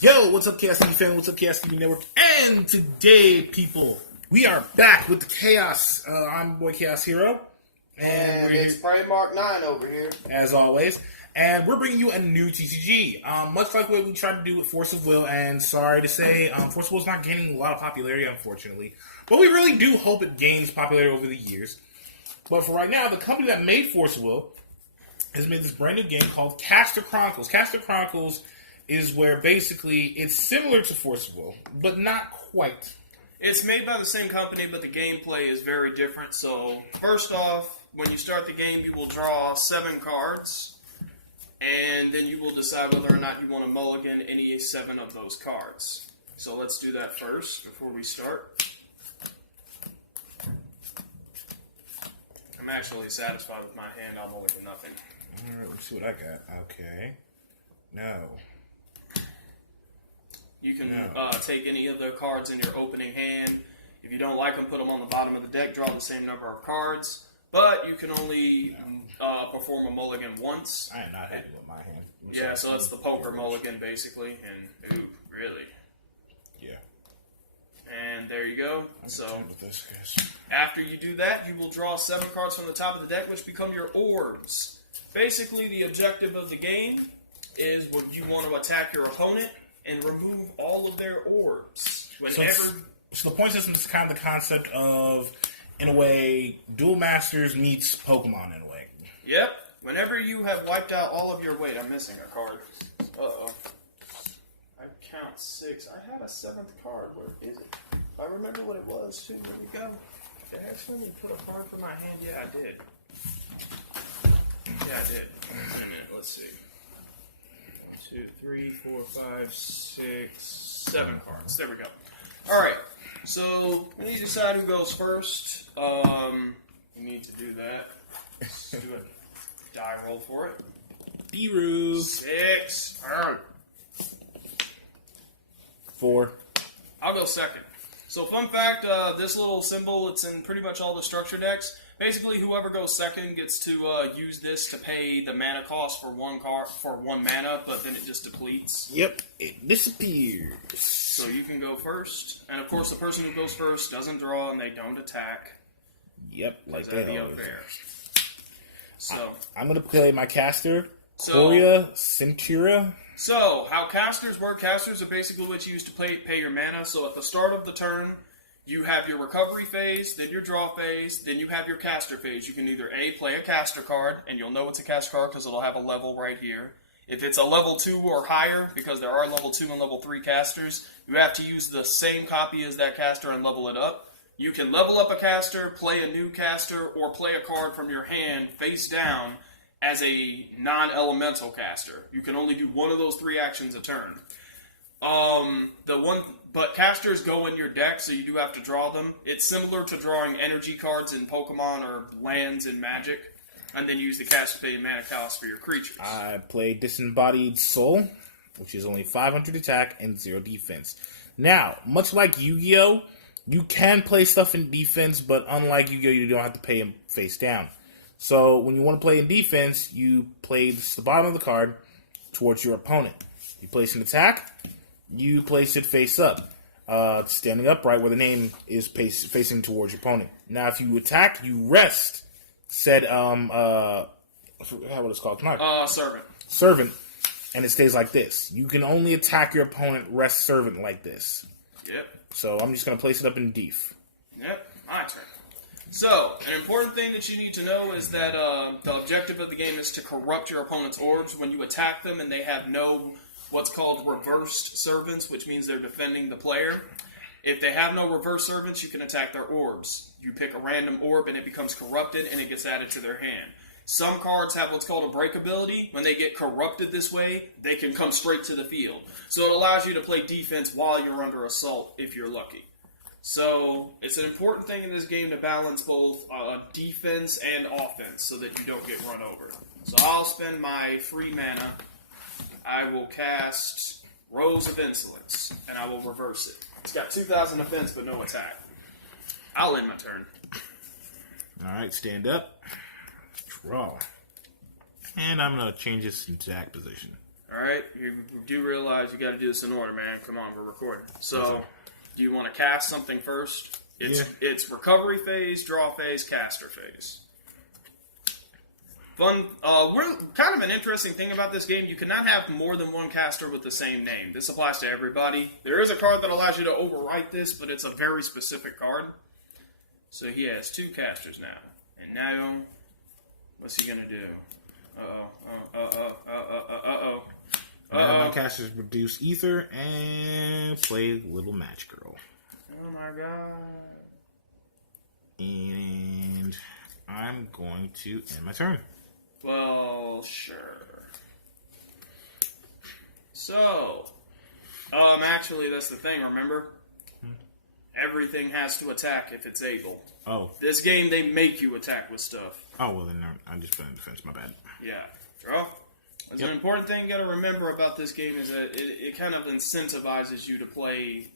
Yo, what's up, Chaos TV fan? What's up, Chaos TV Network? And today, people, we are back with the Chaos. I'm boy Chaos Hero. And it's Prime Mark 9 over here. As always. And we're bringing you a new TCG. Much like what we tried to do with Force of Will. And sorry to say, Force of Will is not gaining a lot of popularity, unfortunately. But we really do hope it gains popularity over the years. But for right now, the company that made Force of Will has made this brand new game called Caster Chronicles. Caster Chronicles is where basically it's similar to Force of Will, but not quite. It's made by the same company, but the gameplay is very different. So, first off, when you start the game, you will draw 7 cards, and then you will decide whether or not you want to mulligan any 7 of those cards. So let's do that first before we start. I'm actually satisfied with my hand. I'll mulligan nothing. Alright, let's see what I got. Okay. No. You can take any of the cards in your opening hand. If you don't like them, put them on the bottom of the deck. Draw the same number of cards. But you can only perform a mulligan once. I am not happy with my hand. Yeah, so that's the poker mulligan, basically. And, ooh, really? Yeah. And there you go. So, with this, after you do that, you will draw 7 cards from the top of the deck, which become your orbs. Basically, the objective of the game is you want to attack your opponent and remove all of their orbs. So the point system is kind of the concept of, in a way, Duel Masters meets Pokemon in a way. Yep. Whenever you have wiped out all of your... Wait, I'm missing a card. Uh-oh. I count 6. I had a 7th card. Where is it? I remember what it was, too. Where we go? Did I actually put a card for my hand? Yeah, I did. Yeah, I did. Wait a minute. Let's see. 2, 3, 4, 5, 6, 7 cards. There we go. Alright, so we need to decide who goes first. We need to do that. Let's do a die roll for it. D-Roo. 6. Alright. 4. I'll go second. So fun fact, this little symbol, it's in pretty much all the structure decks. Basically, whoever goes second gets to use this to pay the mana cost for one mana, but then it just depletes. Yep, it disappears. So you can go first, and of course, the person who goes first doesn't draw and they don't attack. Yep, like that. That'd be unfair. So I'm gonna play my caster, Coria Centura. So how casters work? Casters are basically what you use to pay your mana. So at the start of the turn, you have your recovery phase, then your draw phase, then you have your caster phase. You can either A, play a caster card, and you'll know it's a caster card because it'll have a level right here. If it's a level 2 or higher, because there are level 2 and level 3 casters, you have to use the same copy as that caster and level it up. You can level up a caster, play a new caster, or play a card from your hand face down as a non-elemental caster. You can only do one of those 3 actions a turn. But casters go in your deck, so you do have to draw them. It's similar to drawing energy cards in Pokemon or lands in Magic, and then use the cast to pay mana cost for your creatures. I play Disembodied Soul, which is only 500 attack and 0 defense. Now, much like Yu-Gi-Oh!, you can play stuff in defense, but unlike Yu-Gi-Oh!, you don't have to pay them face down. So when you want to play in defense, you place the bottom of the card towards your opponent. You place an attack, you place it face up, standing upright where the name is facing towards your opponent. Now, if you attack, you rest said, I forgot what it's called. Servant. Servant, and it stays like this. You can only attack your opponent rest servant like this. Yep. So I'm just going to place it up in def. Yep, my turn. So, an important thing that you need to know is that the objective of the game is to corrupt your opponent's orbs when you attack them and they have no what's called reversed servants, which means they're defending the player. If they have no reverse servants, you can attack their orbs. You pick a random orb and it becomes corrupted and it gets added to their hand. Some cards have what's called a break ability. When they get corrupted this way, they can come straight to the field. So it allows you to play defense while you're under assault if you're lucky. So it's an important thing in this game to balance both defense and offense so that you don't get run over. So I'll spend my free mana. I will cast Rose of Insolence, and I will reverse it. It's got 2,000 defense, but no attack. I'll end my turn. Alright, stand up. Draw. And I'm going to change this attack position. Alright, you do realize you got to do this in order, man. Come on, we're recording. So, Okay. do you want to cast something first? It's recovery phase, draw phase, caster phase. Fun. We're kind of an interesting thing about this game. You cannot have more than one caster with the same name. This applies to everybody. There is a card that allows you to overwrite this, but it's a very specific card. So he has 2 casters now. And now, what's he gonna do? My casters reduce ether and play Little Match Girl. Oh my god. And I'm going to end my turn. Well, sure. So, actually, that's the thing, remember? Everything has to attack if it's able. Oh. This game, they make you attack with stuff. Oh, well, then I'm just playing defense. My bad. Yeah. Draw. There's an important thing you got to remember about this game is that it kind of incentivizes you to play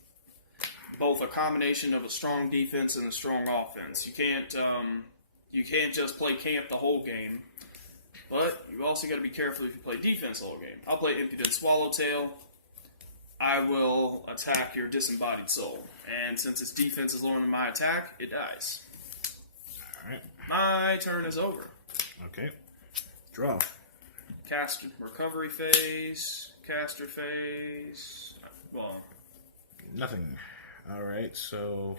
both a combination of a strong defense and a strong offense. You can't just play camp the whole game, but you also got to be careful if you play defense the whole game. I'll play Impudent Swallowtail. I will attack your Disembodied Soul, and since its defense is lower than my attack, it dies. All right. My turn is over. Okay. Draw. Caster recovery phase, caster phase. Well, Nothing. All right, so...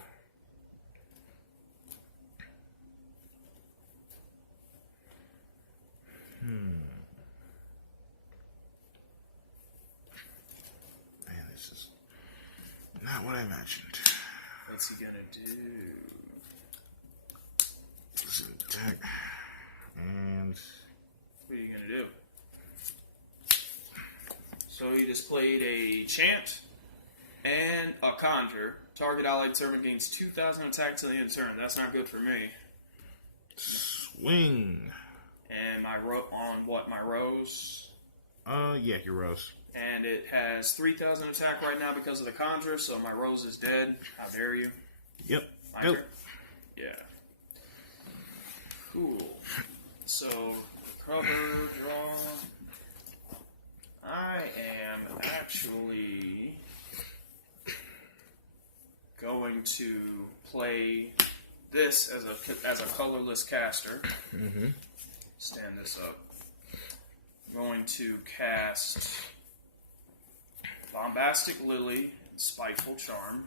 Man, this is not what I imagined. what's he gonna do? This is attack. And... What are you gonna do? So he just played a chant and a conjure. Target allied servant gains 2,000 attack till the end of turn. That's not good for me. Swing. And my my rose. Yeah, your rose. And it has 3,000 attack right now because of the conjure, so my rose is dead. How dare you? Yep. My Nope. turn. Yeah. Cool. So, recover, draw. I am actually going to play this as a colorless caster. Mm-hmm. Stand this up. I'm going to cast Bombastic Lily, Spiteful Charm.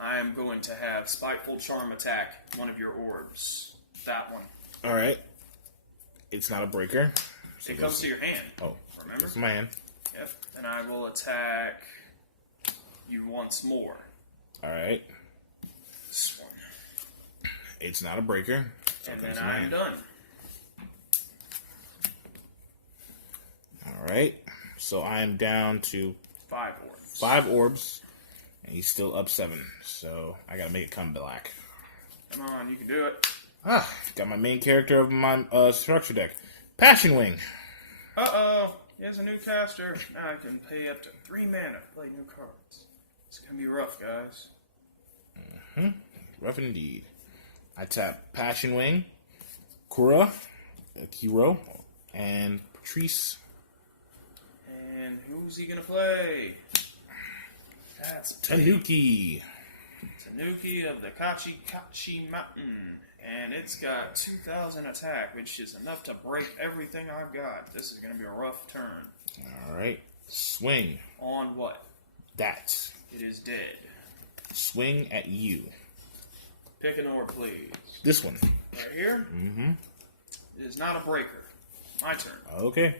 I am going to have Spiteful Charm attack one of your orbs. That one. All right. It's not a breaker. So It comes to your hand. Oh, Remember? that's my hand. Yep. And I will attack you once more. All right. This one. It's not a breaker. So it And comes then to my I'm hand. done. All right. So I am down to 5 orbs. 5 orbs, and he's still up 7. So I gotta make it come back. Come on, you can do it. Got my main character of my structure deck, Passion Wing. Uh-oh. Here's a new caster. Now I can pay up to 3 mana to play new cards. It's gonna be rough, guys. Rough indeed. I tap Passion Wing, Kura, Kiro, and Patrice. And who's he gonna play? That's Tanuki. Tanuki of the Kachi Mountain. And it's got 2,000 attack, which is enough to break everything I've got. This is gonna be a rough turn. All right. Swing. On what? That. It is dead. Swing at you. Pick an orb, please. This one. Right here? Mm-hmm. It is not a breaker. My turn. Okay.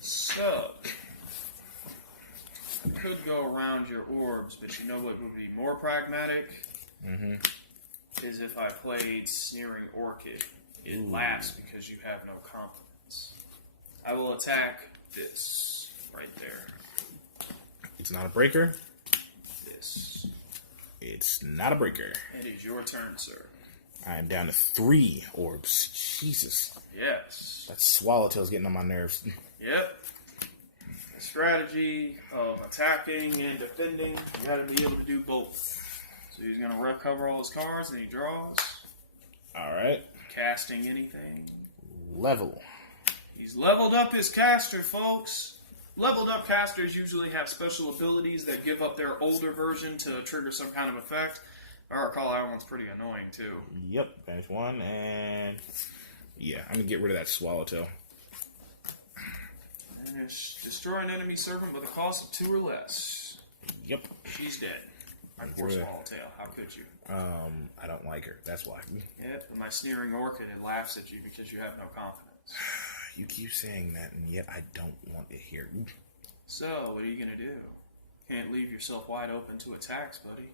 So, I could go around your orbs, but you know what would be more pragmatic? Mm-hmm. Is if I played Sneering Orchid. It lasts because you have no confidence. I will attack this right there. It's not a breaker. This. It's not a breaker. It is your turn, sir. I'm down to 3 orbs. Jesus. Yes. That Swallowtail's getting on my nerves. Yep. The strategy of attacking and defending, you gotta be able to do both. So he's gonna recover all his cards and he draws. All right. casting anything. Level. He's leveled up his caster, folks. Leveled up casters usually have special abilities that give up their older version to trigger some kind of effect. If I recall, that one's pretty annoying, too. Yep, finish one, and... yeah, I'm going to get rid of that Swallowtail. And destroy an enemy servant with a cost of 2 or less. Yep. She's dead. My poor Swallowtail. How could you? I don't like her. That's why. Yep, and my sneering orchid, it laughs at you because you have no confidence. You keep saying that, and yet I don't want it here. So, what are you going to do? Can't leave yourself wide open to attacks, buddy.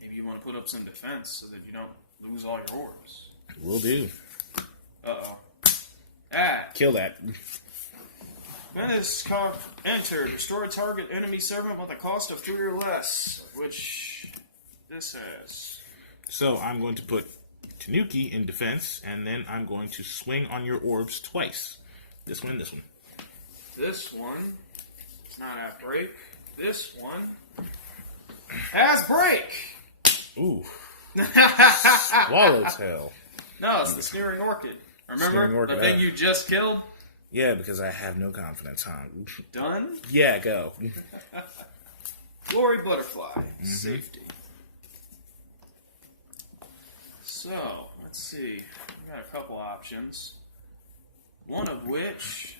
Maybe you want to put up some defense so that you don't lose all your orbs. Will do. Uh-oh. Ah! Kill that. When this card enter, destroy target enemy servant with a cost of 3 or less, which this has. So I'm going to put Tanuki in defense, and then I'm going to swing on your orbs twice. This one and this one. This one does not have break. This one has break! Ooh. Swallowtail. No, it's the Sneering Orchid. Remember? Sneering Orchid, the thing you just killed? Yeah, because I have no confidence, huh? Done? Yeah, go. Glory Butterfly. Safety. So, let's see. We got a couple options. One of which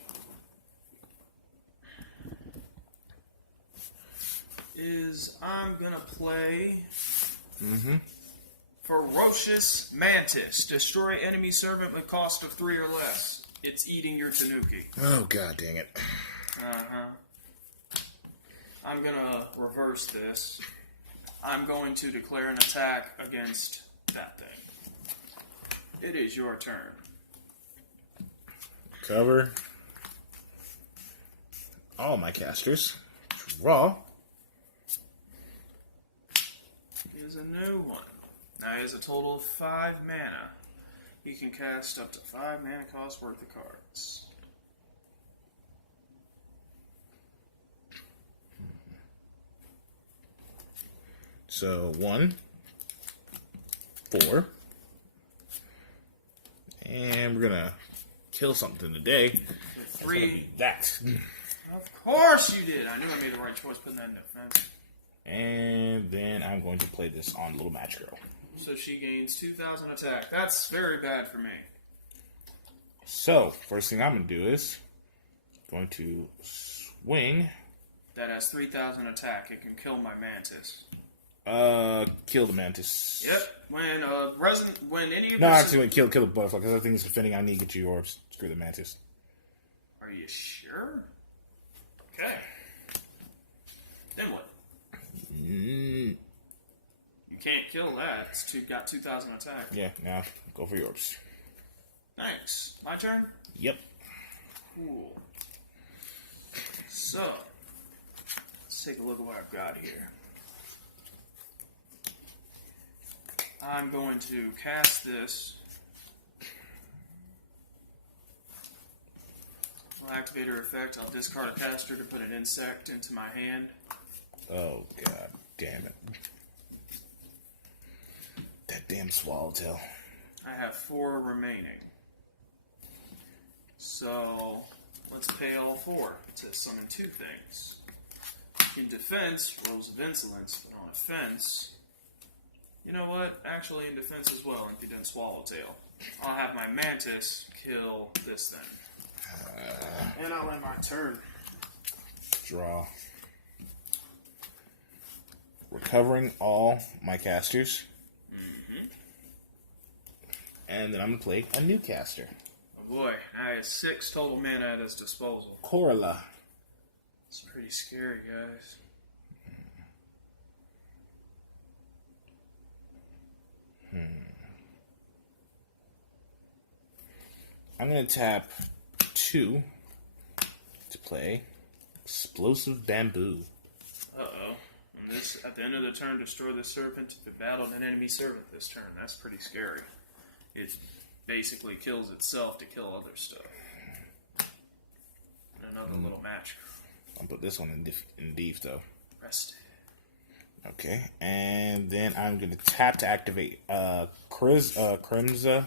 is I'm going to play Ferocious Mantis. Destroy enemy servant with cost of 3 or less. It's eating your Tanuki. Oh, god dang it. Uh-huh. I'm going to reverse this. I'm going to declare an attack against that thing. It is your turn. Cover. All my casters. Draw. Here's a new one. Now he has a total of 5 mana. He can cast up to 5 mana cost worth of cards. So 1, 4, and we're gonna kill something today. With 3. That. Of course you did. I knew I made the right choice putting that in defense. And then I'm going to play this on Little Match Girl. So she gains 2,000 attack. That's very bad for me. So first thing I'm gonna do is going to swing. That has 3,000 attack. It can kill my mantis. Kill the mantis. Yep. When any of No, your actually, kill the butterfly because I think it's defending. I need to get you orbs. Screw the mantis. Are you sure? Okay. Then what? You can't kill that. It's got 2,000 attack. Yeah, now go for your orbs. Thanks. My turn? Yep. Cool. So, let's take a look at what I've got here. I'm going to cast this. I'll activate her effect. I'll discard a caster to put an insect into my hand. Oh, god damn it. That damn Swallowtail. I have 4 remaining. So, let's pay all 4 to summon 2 things. In defense, Rose of Insolence, but on offense... You know what? Actually, in defense as well, if you didn't Swallowtail. I'll have my Mantis kill this thing. And I'll end my turn. Draw. Recovering all my casters. And then I'm going to play a new caster. Oh boy, I have 6 total mana at his disposal. Corla. It's pretty scary, guys. I'm going to tap 2 to play Explosive Bamboo. Uh-oh. And this, at the end of the turn, destroy the serpent if it battled an enemy servant this turn. That's pretty scary. It basically kills itself to kill other stuff. And another little match. I'll put this one in Deef, though. Rested. Okay, and then I'm going to tap to activate Crimza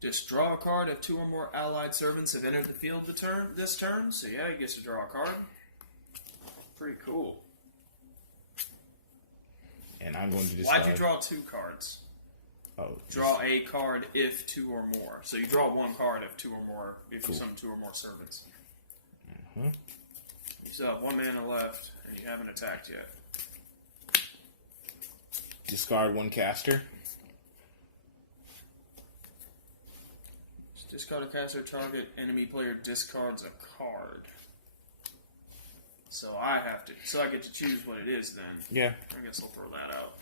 Just draw a card if 2 or more allied servants have entered the field this turn. So yeah, he gets to draw a card. Pretty cool. And I'm going to discard. Why'd you draw 2 cards? Oh, Draw a card if 2 or more. So you draw 1 card if 2 or more. If you summon 2 or more servants. Mm-hmm. You still have 1 mana left, and you haven't attacked yet. Discard 1 caster. Discard a caster. Target enemy player discards a card. So I get to choose what it is then. Yeah. I guess I'll throw that out.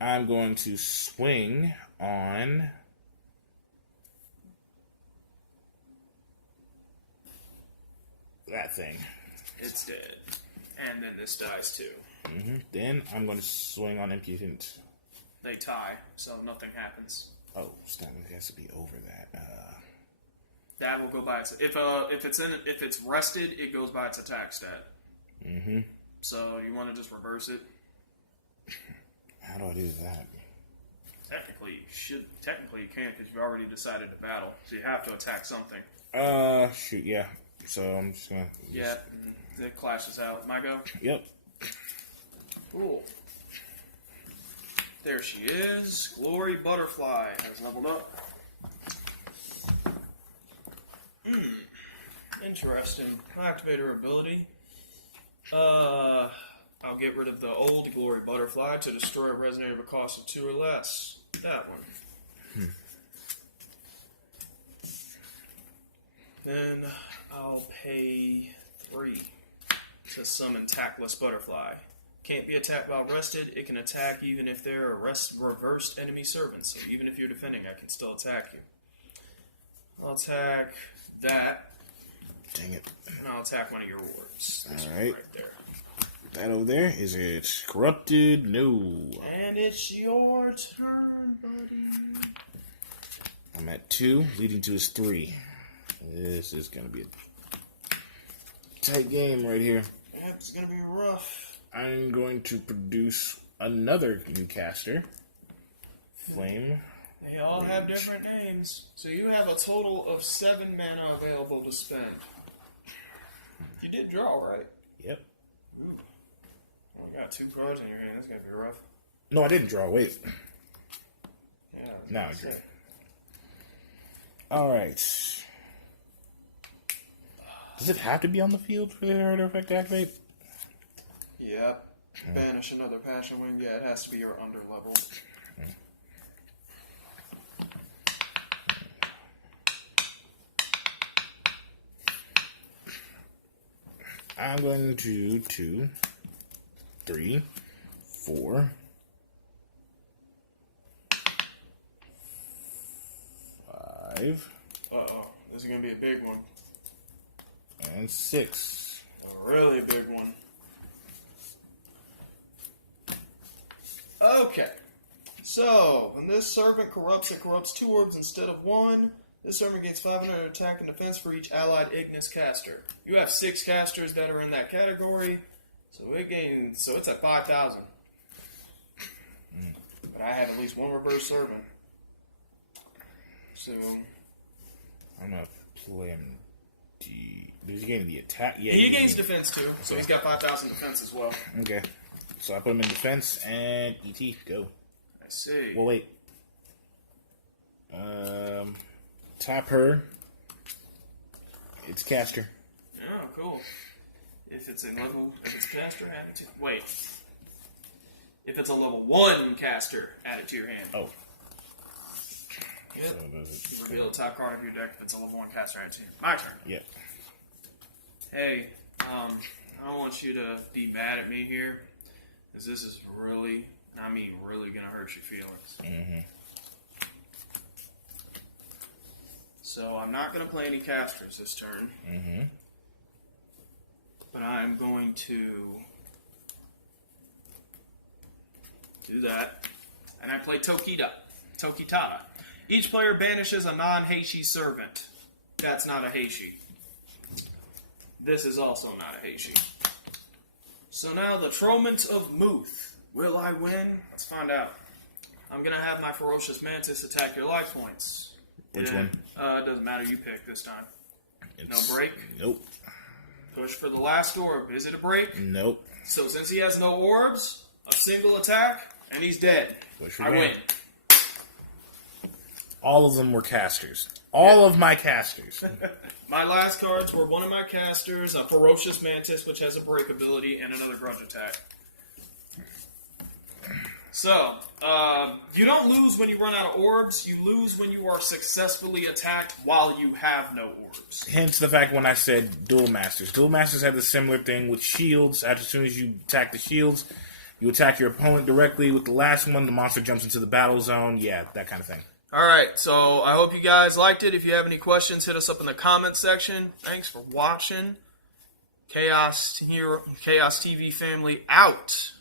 I'm going to swing on that thing. It's dead. And then this dies too. Mm-hmm. Then I'm going to swing on Impudent. They tie, so nothing happens. Oh, stop! It has to be over that. That will go by its. If it's rested, it goes by its attack stat. Mm-hmm. So you want to just reverse it. How do I do that? Technically, you can't because you've already decided to battle. So you have to attack something. Shoot, yeah. So I'm just gonna. Yeah, it clashes out. My go. Yep. Cool. There she is. Glory Butterfly has leveled up. Interesting. I'll activate her ability. I'll get rid of the old Glory Butterfly to destroy a resonator of a cost of 2 or less. That one. Then I'll pay 3 to summon Tactless Butterfly. Can't be attacked while rested. It can attack even if there are reversed enemy servants. So even if you're defending, I can still attack you. I'll attack that. Dang it. And I'll attack one of your orbs. This one Alright. right there. That over there, is it corrupted? No. And it's your turn, buddy. I'm at 2, leading to his 3. This is going to be a tight game right here. Yeah, it's going to be rough. I'm going to produce another new caster. Flame. They all have different names. So you have a total of 7 mana available to spend. You did draw, right? Yep. Ooh. Well, you got 2 cards in your hand. That's going to be rough. No, I didn't draw. Wait. Yeah. Now I drew. Alright. Does it have to be on the field for the artifact to activate? Yep. Banish another Passion Wind. Yeah, it has to be your under level. I'm going to 2, 3, 4, 5, Uh-oh. This is going to be a big one. and 6. A really big one. Okay. So, when this servant corrupts, it corrupts 2 orbs instead of 1. This servant gains 500 attack and defense for each allied Ignis caster. You have 6 casters that are in that category, so it's at 5,000. But I have at least 1 reverse servant. So I'm going to play him. Does he gain the attack? Yeah, he gains defense too, so he's got 5,000 defense as well. Okay. So I put him in defense and ET, go. I see. Well, wait. Tap her. It's caster. Oh, cool. If it's caster, add it to. Wait. If it's a level 1 caster, add it to your hand. Oh. Yep. So does it? Reveal the top card of your deck if it's a level 1 caster, add it to you. My turn. Yep. Hey, I don't want you to be mad at me here, because this is really, really going to hurt your feelings. Mm-hmm. So I'm not going to play any casters this turn. Mm-hmm. But I'm going to do that. And I play Tokitata. Each player banishes a non-Heishi servant. That's not a Heishi. This is also not a Heishi. So now the Tromant of Muth. Will I win? Let's find out. I'm going to have my Ferocious Mantis attack your life points. Which one? It doesn't matter. You pick this time. No break? Nope. Push for the last orb. Is it a break? Nope. So since he has no orbs, a single attack, and he's dead. I win. All of them were casters. All of my casters. My last cards were one of my casters, a Ferocious Mantis, which has a break ability, and another Grudge attack. So, you don't lose when you run out of orbs. You lose when you are successfully attacked while you have no orbs. Hence the fact when I said Duel Masters. Duel Masters had the similar thing with shields. As soon as you attack the shields, you attack your opponent directly. With the last one, the monster jumps into the battle zone. Yeah, that kind of thing. Alright, so I hope you guys liked it. If you have any questions, hit us up in the comments section. Thanks for watching. Chaos TV family out.